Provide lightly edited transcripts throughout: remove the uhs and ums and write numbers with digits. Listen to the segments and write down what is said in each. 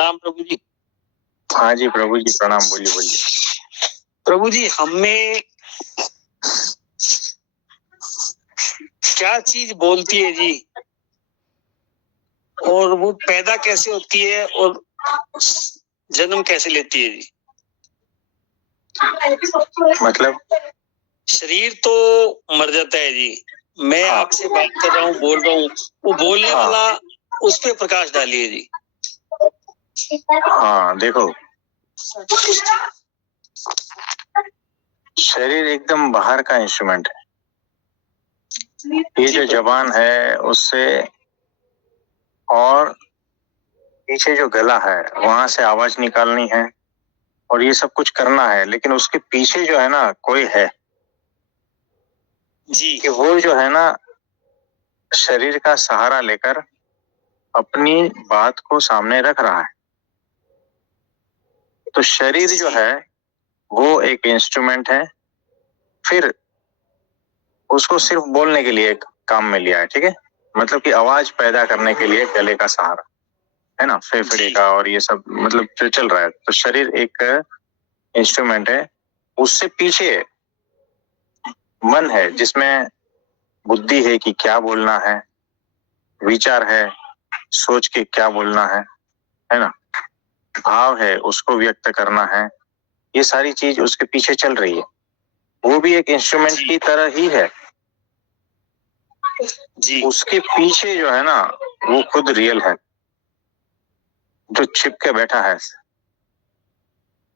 प्रणाम प्रभु जी। हाँ जी प्रभु जी प्रणाम। बोलिए बोलिए। प्रभु जी, हमें क्या चीज बोलती है जी, और वो पैदा कैसे होती है और जन्म कैसे लेती है जी? मतलब शरीर तो मर जाता है जी। मैं हाँ। आपसे बात कर रहा हूँ, बोल रहा हूँ, वो बोलने हाँ। वाला, उस पे प्रकाश डालिए जी। हाँ देखो, शरीर एकदम बाहर का इंस्ट्रूमेंट है। ये जो जबान है उससे, और पीछे जो गला है वहां से आवाज निकालनी है और ये सब कुछ करना है, लेकिन उसके पीछे जो है ना कोई है जी, कि वो जो है ना शरीर का सहारा लेकर अपनी बात को सामने रख रहा है। तो शरीर जो है वो एक इंस्ट्रूमेंट है, फिर उसको सिर्फ बोलने के लिए काम में लिया है, ठीक है। मतलब कि आवाज पैदा करने के लिए गले का सहारा है ना, फेफड़े का और ये सब मतलब जो चल रहा है। तो शरीर एक इंस्ट्रूमेंट है, उससे पीछे मन है जिसमें बुद्धि है कि क्या बोलना है, विचार है सोच के क्या बोलना है ना, भाव है उसको व्यक्त करना है। ये सारी चीज उसके पीछे चल रही है। वो भी एक इंस्ट्रूमेंट की तरह ही है जी। उसके पीछे जो है ना वो खुद रियल है, जो छिप के बैठा है,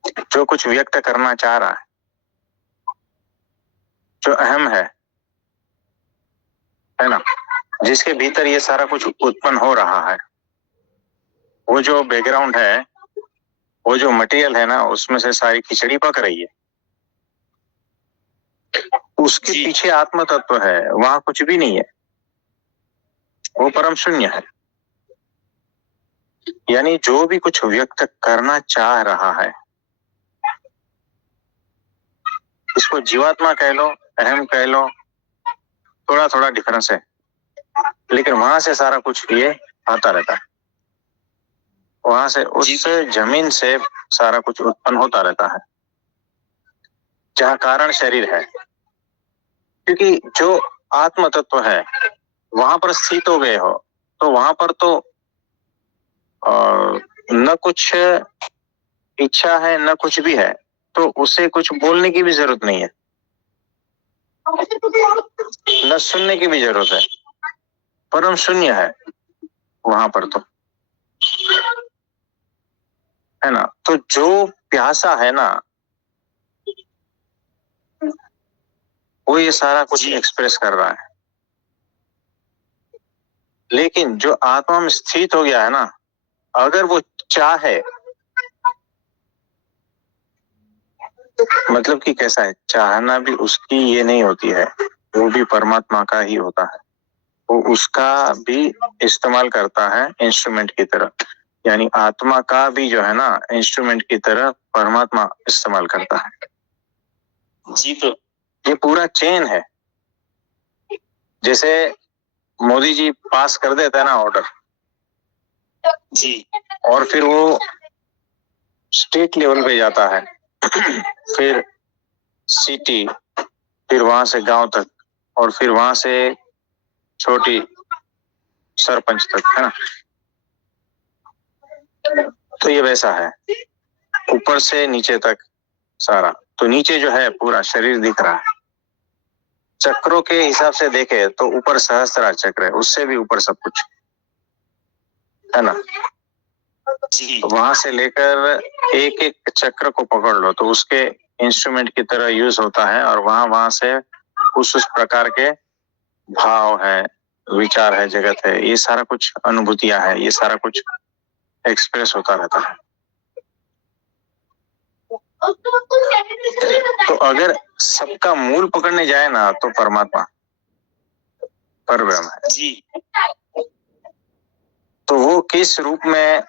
जो कुछ व्यक्त करना चाह रहा है, जो अहम है ना, जिसके भीतर ये सारा कुछ उत्पन्न हो रहा है। वो जो बैकग्राउंड है, वो जो मटेरियल है ना, उसमें से सारी खिचड़ी पक रही है। उसके पीछे आत्म तत्व है, वहां कुछ भी नहीं है, वो परम शून्य है। यानी जो भी कुछ व्यक्त करना चाह रहा है, इसको जीवात्मा कह लो, अहम कह लो, थोड़ा थोड़ा डिफरेंस है, लेकिन वहां से सारा कुछ ये आता रहता है। वहां से उस जमीन से सारा कुछ उत्पन्न होता रहता है, जहाँ कारण शरीर है। क्योंकि जो आत्म तत्व है वहां पर स्थित हो गए हो, तो वहां पर तो न कुछ इच्छा है न कुछ भी है, तो उसे कुछ बोलने की भी जरूरत नहीं है, न सुनने की भी जरूरत है। परम शून्य है वहां पर तो, है ना। तो जो प्यासा है ना, वो ये सारा कुछ एक्सप्रेस कर रहा है। लेकिन जो आत्मा में स्थित हो गया है ना, अगर वो चाहे, मतलब कि कैसा है, चाहना भी उसकी ये नहीं होती है, वो भी परमात्मा का ही होता है। वो उसका भी इस्तेमाल करता है इंस्ट्रूमेंट की तरह। यानी आत्मा का भी जो है ना इंस्ट्रूमेंट की तरह परमात्मा इस्तेमाल करता है जी। तो ये पूरा चेन है। जैसे मोदी जी पास कर देता है ना ऑर्डर जी, और फिर वो स्टेट लेवल पे जाता है फिर सिटी, फिर वहां से गांव तक, और फिर वहां से छोटी सरपंच तक, है ना। तो ये वैसा है, ऊपर से नीचे तक सारा। तो नीचे जो है पूरा शरीर दिख रहा है। चक्रों के हिसाब से देखे तो ऊपर सहस्त्रार चक्र है, उससे भी ऊपर सब कुछ, है ना। तो वहां से लेकर एक एक चक्र को पकड़ लो तो उसके इंस्ट्रूमेंट की तरह यूज होता है, और वहां से उस प्रकार के भाव है, विचार है, जगत है, ये सारा कुछ अनुभूतियां है, ये सारा कुछ एक्सप्रेस होता रहता है। तो अगर सबका मूल पकड़ने जाए ना तो परमात्मा परब्रह्म है जी। तो वो किस रूप में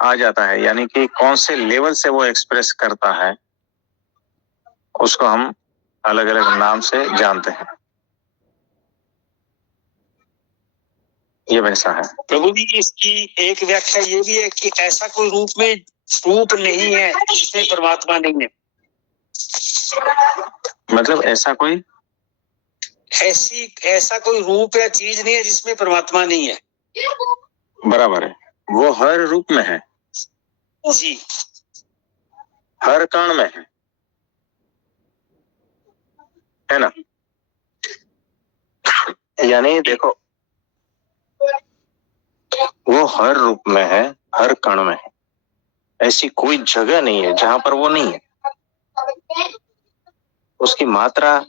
आ जाता है, यानी कि कौन से लेवल से वो एक्सप्रेस करता है, उसको हम अलग अलग नाम से जानते हैं। ये वैसा है। प्रभु जी, इसकी एक व्याख्या ये भी है कि ऐसा कोई रूप नहीं है जिसमें परमात्मा नहीं है। मतलब ऐसा कोई रूप या चीज नहीं है जिसमें परमात्मा नहीं है। बराबर है, वो हर रूप में है जी, हर कण में है ना। यानी देखो, वो हर रूप में है, हर कण में है। ऐसी कोई जगह नहीं है जहां पर वो नहीं है। उसकी मात्रा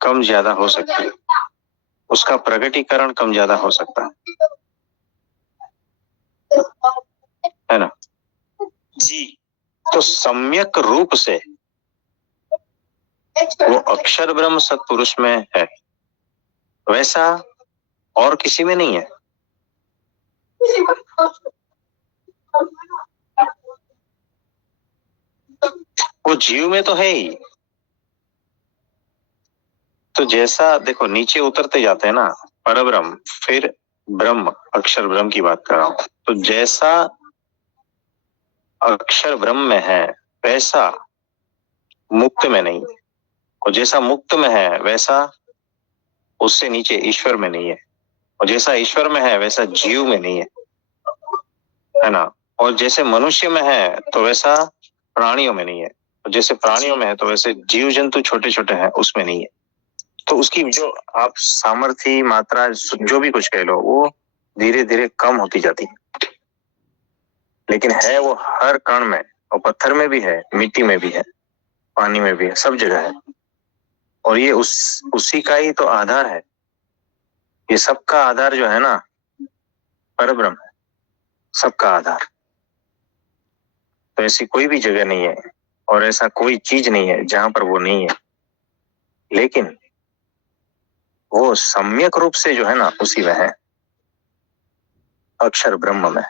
कम ज्यादा हो सकती है, उसका प्रकटीकरण कम ज्यादा हो सकता है ना। जी, तो सम्यक रूप से वो अक्षर ब्रह्म सत्पुरुष में है, वैसा और किसी में नहीं है। वो जीव में तो है ही। तो जैसा देखो, नीचे उतरते जाते हैं ना, परब्रह्म, फिर ब्रह्म, अक्षर ब्रह्म की बात कर रहा हूं। तो जैसा अक्षर ब्रह्म में है वैसा मुक्त में नहीं, और जैसा मुक्त में है वैसा उससे नीचे ईश्वर में नहीं है, और जैसा ईश्वर में है वैसा जीव में नहीं है ना। और जैसे मनुष्य में है तो वैसा प्राणियों में नहीं है, और जैसे प्राणियों में है तो वैसे जीव जंतु छोटे छोटे हैं उसमें नहीं है। तो उसकी जो आप सामर्थ्य, मात्रा, जो भी कुछ कह लो, वो धीरे धीरे कम होती जाती है। लेकिन है वो हर कण में, और पत्थर में भी है, मिट्टी में भी है, पानी में भी है, सब जगह है। और ये उसी का ही तो आधार है। ये सबका आधार जो है ना, परब्रह्म है, सबका आधार। तो ऐसी कोई भी जगह नहीं है और ऐसा कोई चीज नहीं है जहां पर वो नहीं है। लेकिन वो सम्यक रूप से जो है ना, उसी में है, अक्षर ब्रह्म में।